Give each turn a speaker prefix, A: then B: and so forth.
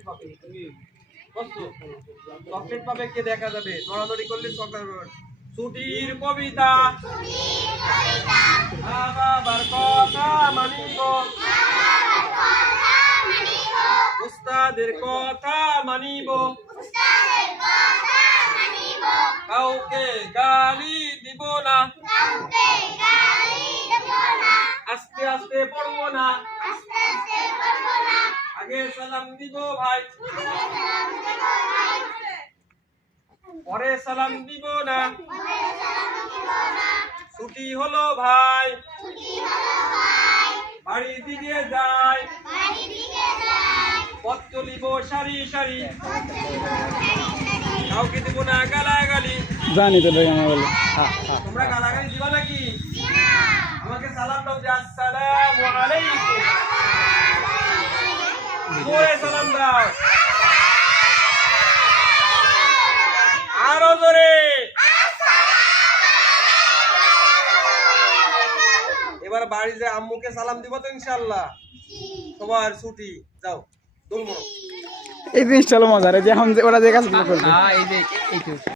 A: পাবে। চকলেট পাবে কে দেখা যাবে, দৌড়াদৌড়ি করলে চকলেট পাবে। ছুটির কবিতা মা বাবার কথা মানিব, উস্তাদের কথা মানিব, কাউকে গালি দিব না, আস্তে আস্তে পড়বো না, আগে সালাম দিব ভাই, পরে সালাম দিব না, ছুটি হলো ভাই, বাড়ির দিকে যাই, পথ চলিব সারি সারি, কাউকে দিব না গালাগালি।
B: জানি তো ভাই আমার বলে
A: তোমরা গালাগালি দিবা নাকি? আমাকে সালাম দাও যে আসসালামু আলাইকুম, জোরে সালাম দাও, আরো জোরে। এবার বাড়ি যে আম্মুকে সালাম দিব তো ইনশাআল্লাহ। সবার ছুটি, যাও দৌড় মারো।
B: এই জিনিসটা হলো মজার, যে এখন ওরা যে কাজগুলো করবে।
C: এই যে